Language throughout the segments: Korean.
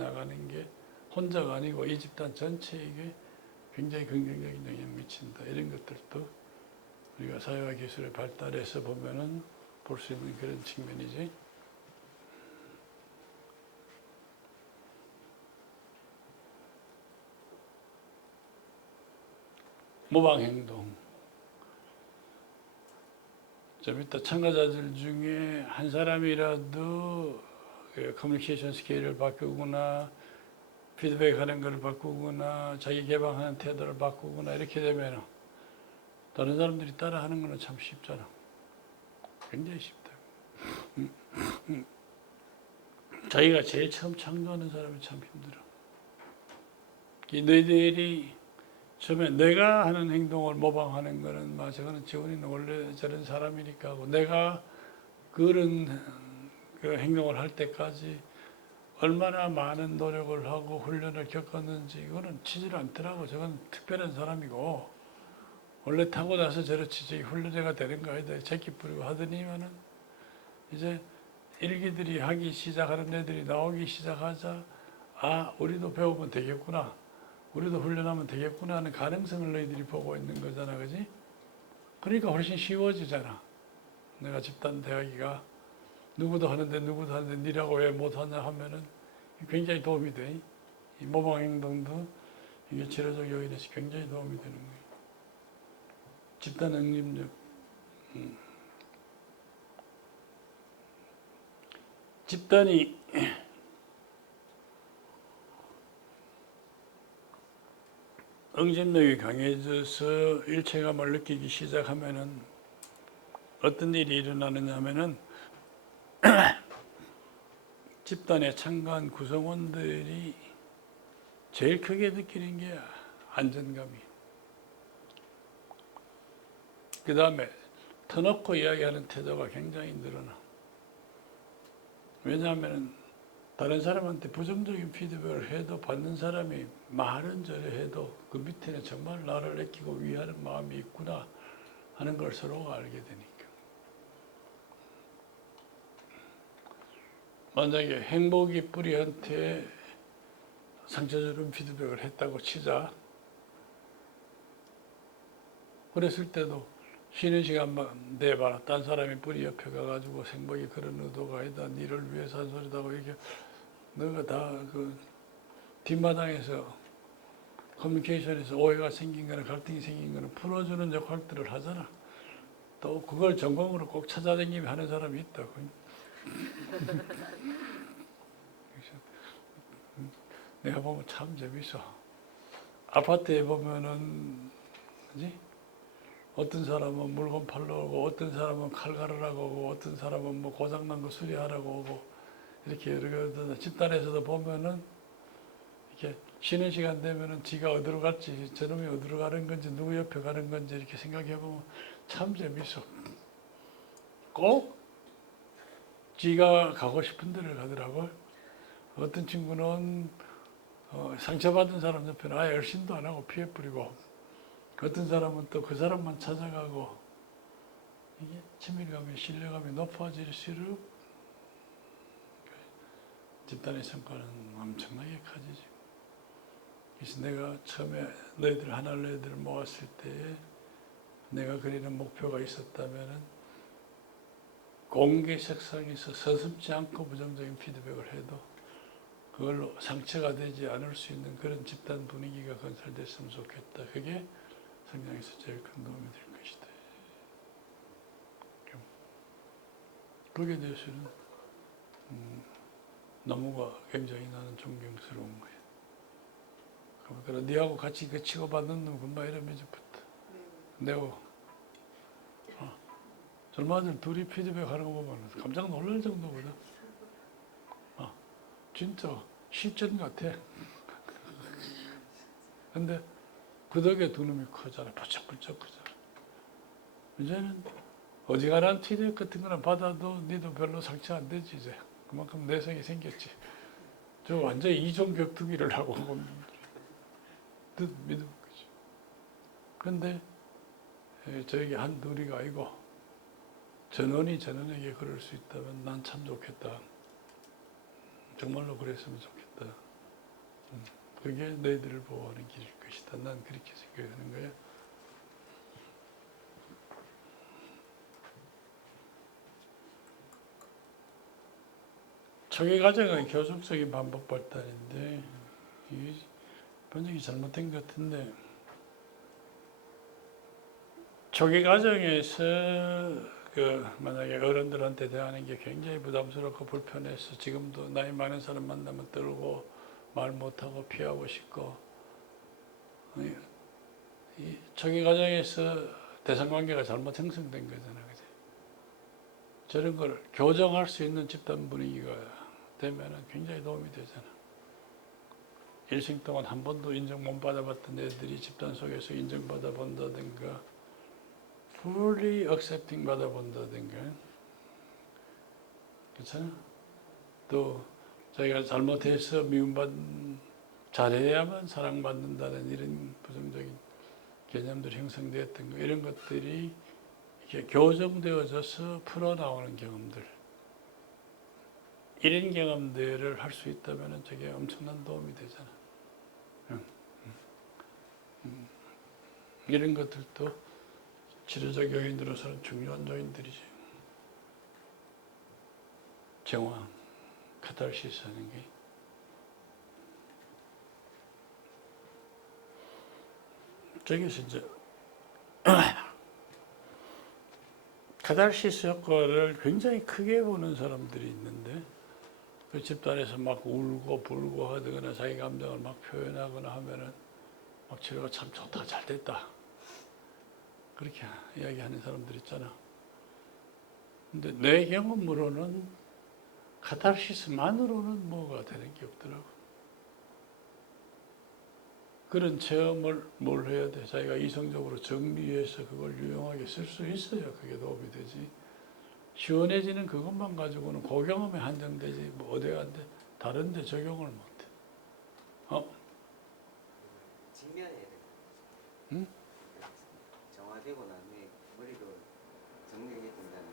해 나가는 게 혼자가 아니고 이 집단 전체에게 굉장히 긍정적인 영향을 미친다. 이런 것들도 우리가 사회와 기술의 발달에서 보면은 볼 수 있는 그런 측면이지. 모방 행동. 좀 이따 참가자들 중에 한 사람이라도 그 커뮤니케이션 스케일을 바꾸거나 피드백하는 걸 바꾸거나 자기 개방하는 태도를 바꾸거나 이렇게 되면 다른 사람들이 따라하는 거는 참 쉽잖아. 굉장히 쉽다. 자기가 제일 처음 창조하는 사람이 참 힘들어. 이 너희들이 처음에 내가 하는 행동을 모방하는 거는 막 저거는 지원이는 원래 저런 사람이니까 하고 내가 그런 그 행동을 할 때까지 얼마나 많은 노력을 하고 훈련을 겪었는지 이거는 치질 않더라고. 저건 특별한 사람이고 원래 타고 나서 저렇지 저기 훈련자가 되는 거 아니다. 제끼 뿌리고 하더니만은 이제 일기들이 하기 시작하는 애들이 나오기 시작하자 아 우리도 배우면 되겠구나. 우리도 훈련하면 되겠구나 하는 가능성을 너희들이 보고 있는 거잖아. 그지? 그러니까 훨씬 쉬워지잖아. 내가 집단 대하기가 누구도 하는데 누구도 하는데 니라고 왜 못하냐 하면은 굉장히 도움이 돼. 이 모방 행동도 이게 치료적 요인에서 굉장히 도움이 되는 거예요. 집단 응집력. 음. 집단이 응집력이 강해져서 일체감을 느끼기 시작하면은 어떤 일이 일어나느냐 하면은 집단에 참가한 구성원들이 제일 크게 느끼는 게 안전감이. 그 다음에 터놓고 이야기하는 태도가 굉장히 늘어나. 왜냐하면 다른 사람한테 부정적인 피드백을 해도 받는 사람이 말은 저래 해도 그 밑에는 정말 나를 아끼고 위하는 마음이 있구나 하는 걸 서로가 알게 되니까. 만약에 행복이 뿌리한테 상처주는 피드백을 했다고 치자. 그랬을 때도 쉬는 시간만 내봐라. 딴 사람이 뿌리 옆에 가가지고 생복이 그런 의도가 아니다. 니를 위해서 한 소리다고 이렇게 너가 다 그 뒷마당에서 커뮤니케이션에서 오해가 생긴 거나 갈등이 생긴 거는 풀어주는 역할들을 하잖아. 또 그걸 전공으로 꼭 찾아다니며 하는 사람이 있다. 내가 보면 참 재밌어. 아파트에 보면은, 뭐지? 어떤 사람은 물건 팔러 오고, 어떤 사람은 칼 가르라고 오고, 어떤 사람은 뭐 고장난 거 수리하라고 오고, 이렇게 가지 집단에서도 보면은, 이렇게 쉬는 시간 되면은 지가 어디로 갈지, 저놈이 어디로 가는 건지, 누구 옆에 가는 건지 이렇게 생각해 보면 참 재밌어. 꼭 지가 가고 싶은 데를 가더라고요. 어떤 친구는 어, 상처받은 사람 옆에는 아예 열심도 안 하고 피해 뿌리고 어떤 사람은 또 그 사람만 찾아가고 이게 친밀감이 신뢰감이 높아질수록 집단의 성과는 엄청나게 커지죠. 그래서 내가 처음에 너희들 하나 너희들 모았을 때 내가 그리는 목표가 있었다면은 공개 색상에서 서슴지 않고 부정적인 피드백을 해도 그걸로 상처가 되지 않을 수 있는 그런 집단 분위기가 건설됐으면 좋겠다. 그게 성장에서 제일 큰 도움이 될 것이다. 거기에 대해서는 음, 나무가 굉장히 나는 존경스러운 거야. 그러니까 니하고 같이 그 치고받는 놈 금방 이러면서 붙어. 내고 어, 젊은이들 둘이 피드백 하는 거 보면 깜짝 놀랄 정도거든. 어, 진짜 실전 같아. 근데 그 덕에 두 놈이 크잖아. 부쩍부쩍 크잖아. 이제는 어지간한 피드백 같은 거는 받아도 니도 별로 상처 안 되지 이제. 그만큼 내성이 생겼지. 저 완전 이종 격투기를 하고 뜻 믿음 거지. 근데 에, 저에게 한 둘이가 아니고 전원이 전원에게 그럴 수 있다면 난 참 좋겠다. 정말로 그랬으면 좋겠다. 음, 그게 너희들을 보호하는 길일 것이다. 난 그렇게 생각하는 거야. 초기 과정은 교정적인 반복 발달인데 이게 번역이 잘못된 것 같은데 초기 과정에서 그 만약에 어른들한테 대하는 게 굉장히 부담스럽고 불편해서 지금도 나이 많은 사람 만나면 떨고 말 못하고 피하고 싶고 이- 이 초기 과정에서 대상 관계가 잘못 형성된 거잖아, 그지? 저런 걸 교정할 수 있는 집단 분위기가 되면은 굉장히 도움이 되잖아. 일생 동안 한 번도 인정 못 받아봤던 애들이 집단 속에서 인정받아 본다든가 fully accepting 받아본다든가 그렇잖아. 또 자기가 잘못해서 미움받 잘해야만 사랑받는다는 이런 부정적인 개념들이 형성되었던 거 이런 것들이 이렇게 교정되어져서 풀어나오는 경험들 이런 경험들을 할 수 있다면 저게 엄청난 도움이 되잖아. 응. 응. 음. 이런 것들도 치료적 요인으로서는 중요한 요인들이지. 정화, 카탈시스 하는 게. 저기서 이제 카탈시스 효과를 굉장히 크게 보는 사람들이 있는데 그 집단에서 막 울고 불고 하거나 자기 감정을 막 표현하거나 하면은 막 치료가 참 좋다 잘 됐다 그렇게 이야기하는 사람들 있잖아. 근데 내 경험으로는 카타르시스만으로는 뭐가 되는 게 없더라고. 그런 체험을 뭘 해야 돼? 자기가 이성적으로 정리해서 그걸 유용하게 쓸 수 있어야 그게 도움이 되지. 시원해지는 그것만 가지고는 그 경험에 한정되지 뭐 어디 간데 다른 데 적용을 못해. 어? 직면해야 돼. 응? 정화되고 나면 머리도 정리해야 된다는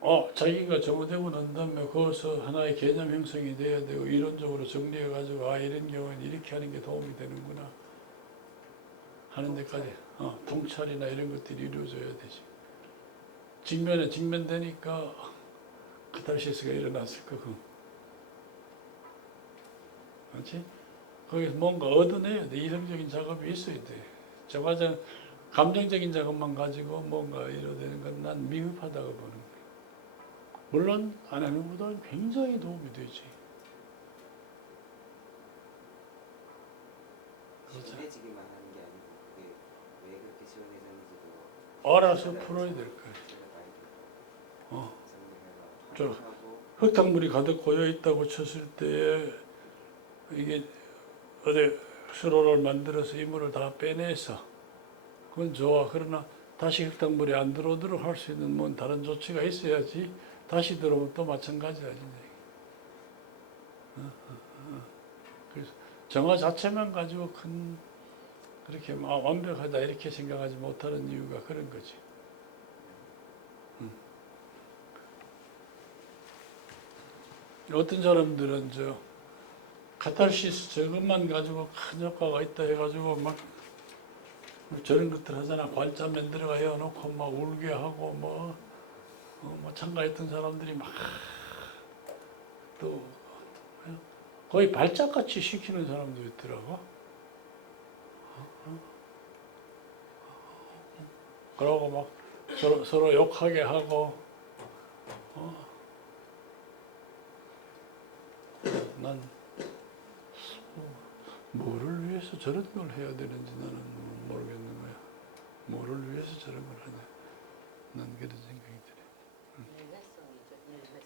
거. 어, 자기가 정화되고 난 다음에 거기서 하나의 개념 형성이 돼야 되고 이론적으로 정리해가지고 아 이런 경우는 이렇게 하는 게 도움이 되는구나 하는 데까지 어, 통찰이나 이런 것들이 이루어져야 되지. 직면에 직면되니까 카타르시스가 일어났을 거고. 그렇지? 거기서 뭔가 얻어내야 돼. 이성적인 작업이 있어야 돼. 저 과정 감정적인 작업만 가지고 뭔가 이루어되는 건 난 미흡하다고 보는 거야. 물론 안 하는 것보다는 굉장히 도움이 되지. 그렇죠. 시원해지기만 하는 게 아니고 그게 왜 그렇게 시원해졌는지도 알아서 풀어야 될 거야. 어. 저- 흙탕물이 가득 고여 있다고 쳤을 때에 이게 어디 수로를 만들어서 이물을 다 빼내서 그건 좋아. 그러나 다시 흙탕물이 안 들어오도록 할 수 있는 뭔 다른 조치가 있어야지 다시 들어오면 또 마찬가지야. 어, 어, 어. 그래서 정화 자체만 가지고 큰 그렇게 막 완벽하다 이렇게 생각하지 못하는 이유가 그런 거지. 어떤 사람들은 저 카탈시스 저것만 가지고 큰 효과가 있다 해가지고 막 저런 것들 하잖아 관자 만들어가 해놓고 막 울게 하고 뭐, 어, 뭐 참가했던 사람들이 막 또 거의 발작같이 시키는 사람도 있더라고. 그러고 막 서로, 서로 욕하게 하고 어. 난 뭐를 위해서 저런 걸 해야 되는지 나는 거야. 뭐를 위해서 저런 걸 하냐. 난 그런 생각이 들어. 일회성이죠, 일회성.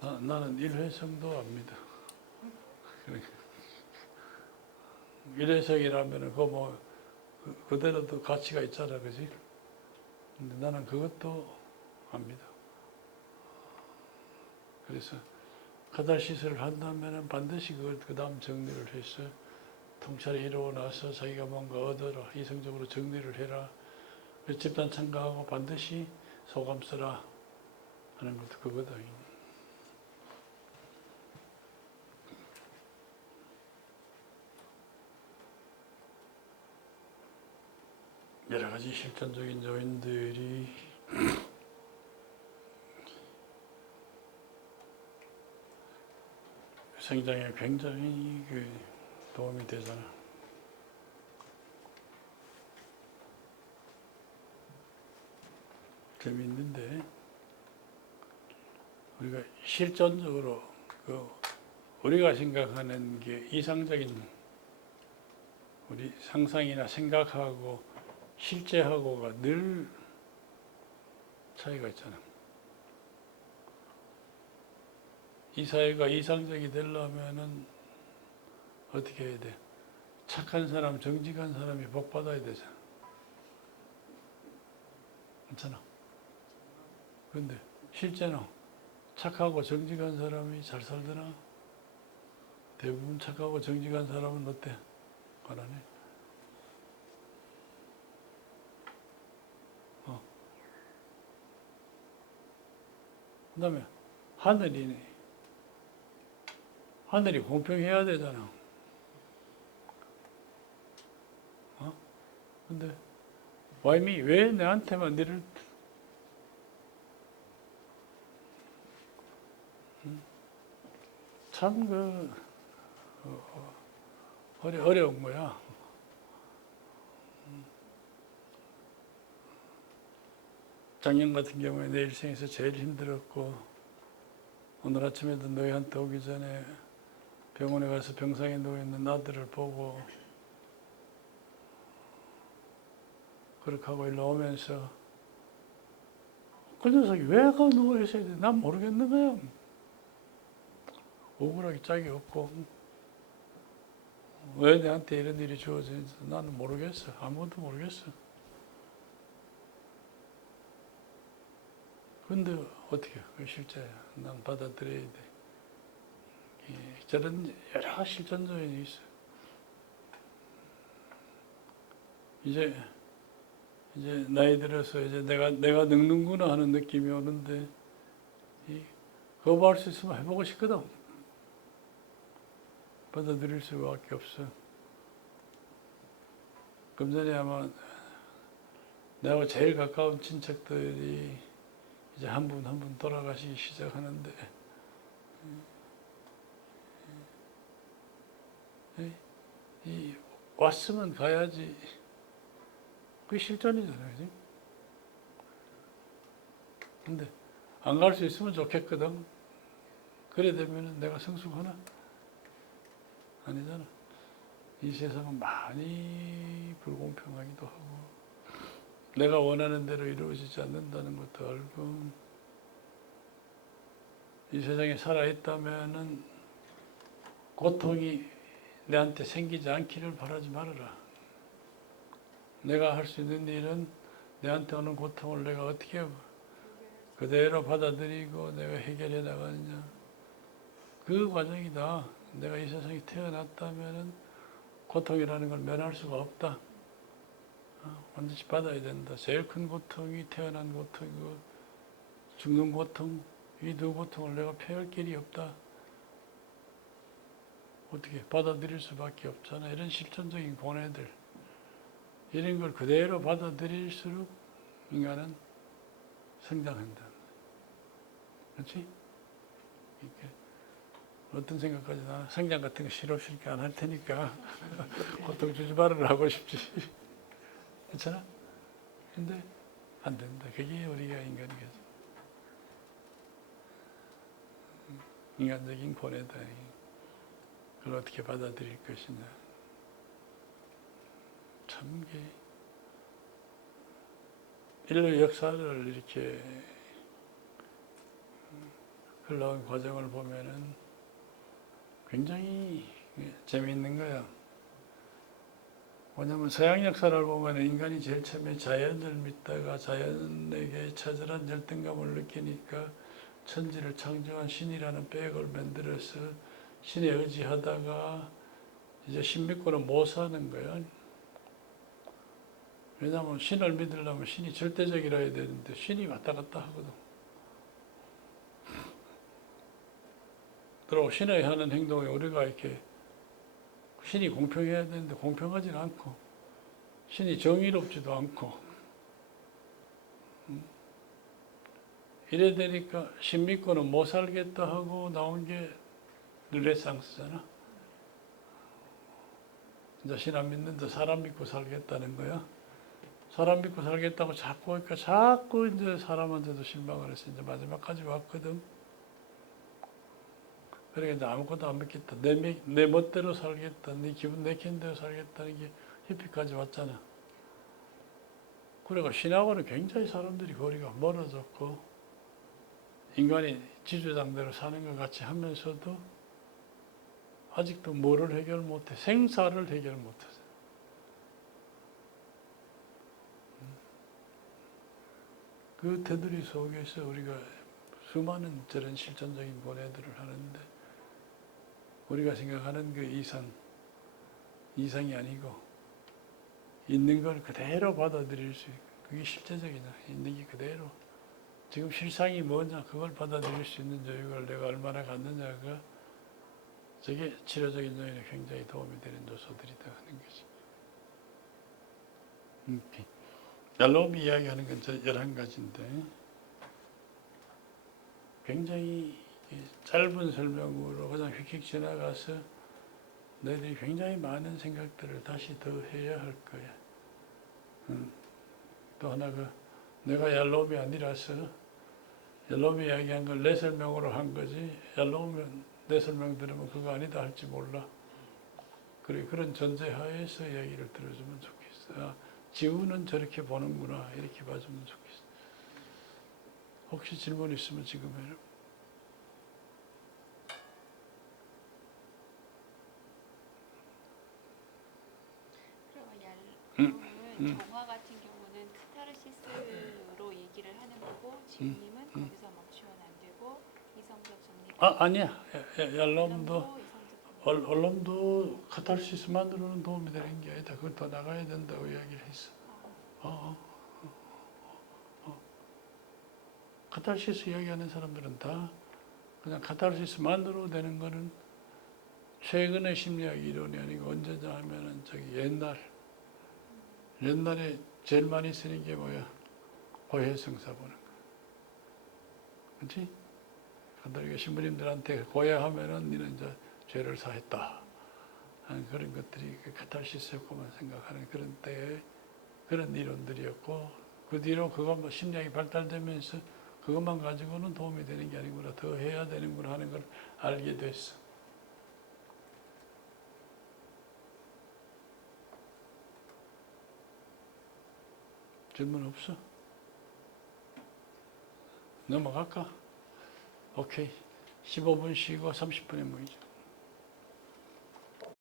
나, 나는 일회성도 압니다. 그러니까 일회성이라면은 그뭐 그, 그대로도 가치가 있잖아, 그지? 근데 나는 그것도 압니다. 그래서 카달시스를 한다면은 반드시 그걸 그 다음 정리를 해서 통찰이 이루고 나서 자기가 뭔가 얻어라 이성적으로 정리를 해라 집단 참가하고 반드시 소감 써라 하는 것도 그거다. 여러 가지 실천적인 요인들이 성장에 굉장히 그 도움이 되잖아. 재미있는데 우리가 실전적으로 그 우리가 생각하는 게 이상적인 우리 상상이나 생각하고 실제하고가 늘 차이가 있잖아. 이 사회가 이상적이 되려면은 어떻게 해야 돼? 착한 사람, 정직한 사람이 복 받아야 되잖아. 괜찮아. 근데 실제는 착하고 정직한 사람이 잘 살더나? 대부분 착하고 정직한 사람은 어때? 가난해. 어. 그 다음에 하늘이 하늘이 공평해야 되잖아. 근데 와임이 왜 내한테만 니를 참그 어, 어려 어려운 거야. 음. 작년 같은 경우에 내 일생에서 제일 힘들었고 오늘 아침에도 너희한테 오기 전에 병원에 가서 병상에 누워 있는 아들을 보고 그렇게 하고 일로 오면서 그 녀석이 왜 그 누워 있어야 돼? 난 모르겠는 거야. 억울하기 짝이 없고 왜 내한테 이런 일이 주어지는지 나는 모르겠어. 아무것도 모르겠어. 근데 어떻게 그 실제 난 받아들여야 돼. 예, 저런 여러 실전 요인이 있어. 이제 이제 나이 들어서 이제 내가 내가 늙는구나 하는 느낌이 오는데 이 거부할 수 있으면 해보고 싶거든. 받아들일 수밖에 없어. 금 전에 아마 내하고 제일 가까운 친척들이 이제 한 분 한 분 돌아가시기 시작하는데 이, 이 왔으면 가야지. 그게 실전이잖아요, 그지? 근데 안 갈 수 있으면 좋겠거든. 그래 되면은 내가 성숙하나? 아니잖아. 이 세상은 많이 불공평하기도 하고, 내가 원하는 대로 이루어지지 않는다는 것도 알고, 이 세상에 살아있다면은 고통이 내한테 생기지 않기를 바라지 말아라. 내가 할 수 있는 일은 내한테 오는 고통을 내가 어떻게 그대로 받아들이고 내가 해결해 나가느냐. 그 과정이다. 내가 이 세상에 태어났다면은 고통이라는 걸 면할 수가 없다. 어, 반드시 받아야 된다. 제일 큰 고통이 태어난 고통이고 죽는 고통, 이 두 고통을 내가 피할 길이 없다. 어떻게 받아들일 수밖에 없잖아. 이런 실천적인 고뇌들. 이런 걸 그대로 받아들일수록 인간은 성장한다. 그렇지? 이렇게 어떤 생각까지 나 성장 같은 거 싫어 싫게 안 할 테니까 고통 주지 말을 하고 싶지. 괜찮아? 근데 안 된다. 그게 우리가 인간이겠지. 인간적인 고뇌다. 그걸 어떻게 받아들일 것이냐. 참 인류 역사를 이렇게 흘러온 과정을 보면은 굉장히 재미있는 거야. 뭐냐면 서양 역사를 보면 인간이 제일 처음에 자연을 믿다가 자연에게 처절한 열등감을 느끼니까 천지를 창조한 신이라는 백을 만들어서 신에 의지하다가 이제 신 믿고는 못 사는 거야. 왜냐하면 신을 믿으려면 신이 절대적이라 해야 되는데 신이 왔다 갔다 하거든. 그리고 신의 하는 행동에 우리가 이렇게 신이 공평해야 되는데 공평하지는 않고 신이 정의롭지도 않고 음. 이래 되니까 신 믿고는 못 살겠다 하고 나온 게 르네상스잖아. 이제 신안 믿는데 사람 믿고 살겠다는 거야. 사람 믿고 살겠다고 자꾸 하니까 자꾸 이제 사람한테도 실망을 해서 이제 마지막까지 왔거든. 그러니까 이제 아무것도 안 믿겠다. 내, 미- 내 멋대로 살겠다. 네 기분 내키는 대로 살겠다는 게 히피까지 왔잖아. 그래가 신하고는 굉장히 사람들이 거리가 멀어졌고 인간이 지주장대로 사는 것 같이 하면서도 아직도 뭐를 해결 못해 생사를 해결 못하 그 테두리 속에서 우리가 수많은 저런 실천적인 고뇌들을 하는데 우리가 생각하는 그 이상 이상이 아니고 있는 걸 그대로 받아들일 수 있고 그게 실제적이냐 있는 게 그대로. 지금 실상이 뭐냐 그걸 받아들일 수 있는 여유를 내가 얼마나 갖느냐가 저게 치료적인 요인에 굉장히 도움이 되는 요소들이다 하는 거지. 음, 얄롬이 이야기하는 건저 11가지인데 굉장히 이 짧은 설명으로 그냥 휙휙 지나가서 너희들이 굉장히 많은 생각들을 다시 더 해야 할 거야. 음. 또 하나가 내가 얄롬이 아니라서 얄롬이 이야기한 걸 내 설명으로 한 거지 얄롬은 내 설명 들으면 그거 아니다 할지 몰라. 그래 그런 전제 하에서 이야기를 들어주면 좋겠어. 아, 지우는 저렇게 보는구나 이렇게 봐주면 좋겠어. 혹시 질문 있으면 지금 해요. 음, 음. 정화 같은 경우는 카타르시스로 얘기를 하는 거고 지우님은 음. 거기서 멈추면 안 되고 이성적 정리. 아 아니야. 얄롬도 언론도 카타르시스만으로는 도움이 되는 게 아니다. 그걸 더 나가야 된다고 이야기를 했어. 어, 어, 어, 어. 카타르시스 이야기하는 사람들은 다 그냥 카타르시스만으로 되는 거는 최근의 심리학 이론이 아니고 언제냐 하면은 저기 옛날 옛날에 제일 많이 쓰는 게 뭐야? 고해성사 보는 거. 그렇지? 카톨릭 신부님들한테 고해하면은 니는 이제 죄를 사했다. 하는 그런 것들이 그 카탈시스였고만 생각하는 그런 때의 그런 이론들이었고 그 뒤로 그것 뭐 심리학이 발달되면서 그것만 가지고는 도움이 되는 게 아니구나 더 해야 되는구나 하는 걸 알게 됐어. 질문 없어? 넘어갈까? 오케이. 15분 쉬고 30분에 모이자.